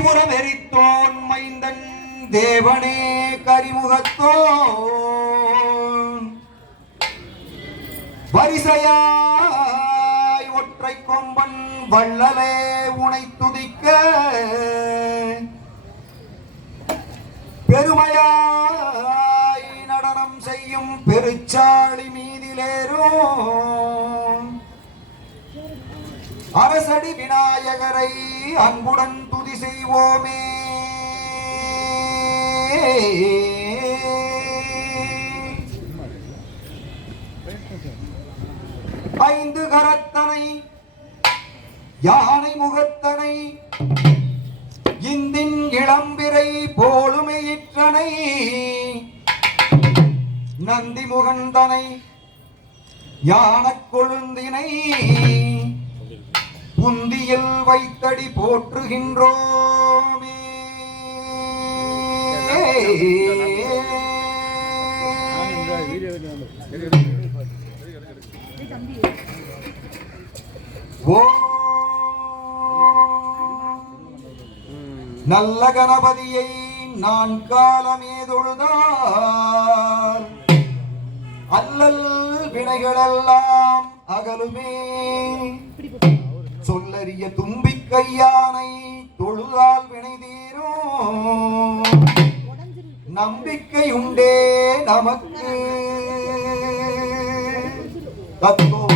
திரிபுரம் வெறித்தோன் மைந்தன் தேவனே கரிமுகத்தோன். வரிசையாய் ஒற்றை கொம்பன் வள்ளலே உனை துதிக்க. பெருமையாய் நடனம் செய்யும் பெருச்சாளி மீதிலேறும். அரசடி விநாயகரை அன்புடன் ஐந்து கரத்தனை யானை முகத்தனை இந்தின் இளம்பிரை போலுமையிற்றனை நந்தி முகந்தனை யான கொழுந்தினை புந்தியில் வைத்தடி போற்றுகின்றோம். நல்ல கணபதியை நான் காலமே தொழுதார் அல்லல் வினைகளெல்லாம் அகலுமே. சொல்லறிய தும்பிக்கையானை தொழுதால் வினை தீரும் நம்பிக்கை உண்டே நமக்கு. தத்துவம்